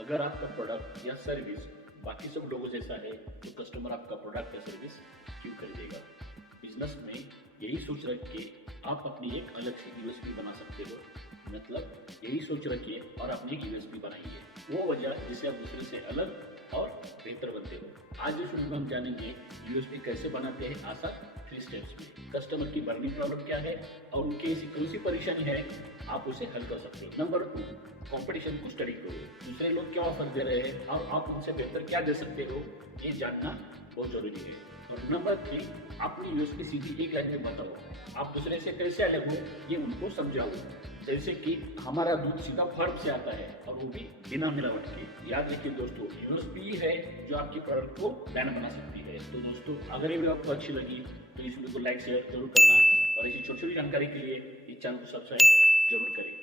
अगर आपका प्रोडक्ट या सर्विस बाकी सब लोगों जैसा है तो कस्टमर आपका प्रोडक्ट या सर्विस क्यों खरीदेगा। बिजनेस में यही सोच रख के आप अपनी एक अलग सी यूएसपी बना सकते हो। मतलब यही सोच रखिए और अपनी एक यूएसपी बनाइए, वो वजह जिससे आप दूसरे से अलग और बेहतर बनते हो। आज इस वीडियो में हम जानेंगे यूएसपी कैसे बनाते हैं आसान 3 स्टेप्स में। कस्टमर की बर्निंग प्रॉब्लम क्या है और उनकी ऐसी कौन सी परेशानी है, आप उसे हल कर सकते हो। नंबर 2, कंपटीशन को स्टडी करो। दूसरे लोग क्या ऑफर दे रहे हैं और आप उनसे बेहतर क्या दे सकते हो, ये जानना बहुत जरूरी है। और नंबर 3, अपनी यूएसपी सीधी एक लाइन में बताओ। आप दूसरे से कैसे अलग हो ये उनको समझाओ। जैसे कि हमारा दूध सीधा फार्म से आता है और वो भी बिना मिलावट के। याद रखिए दोस्तों, यूएसपी है जो आपकी प्रोडक्ट को ब्रांड बना सकती है। तो दोस्तों, अगर ये वीडियो आपको अच्छी लगी तो इस वीडियो को लाइक शेयर जरूर करना और ऐसी छोटी छोटी जानकारी के लिए इस चैनल को सब्सक्राइब जरूर करें।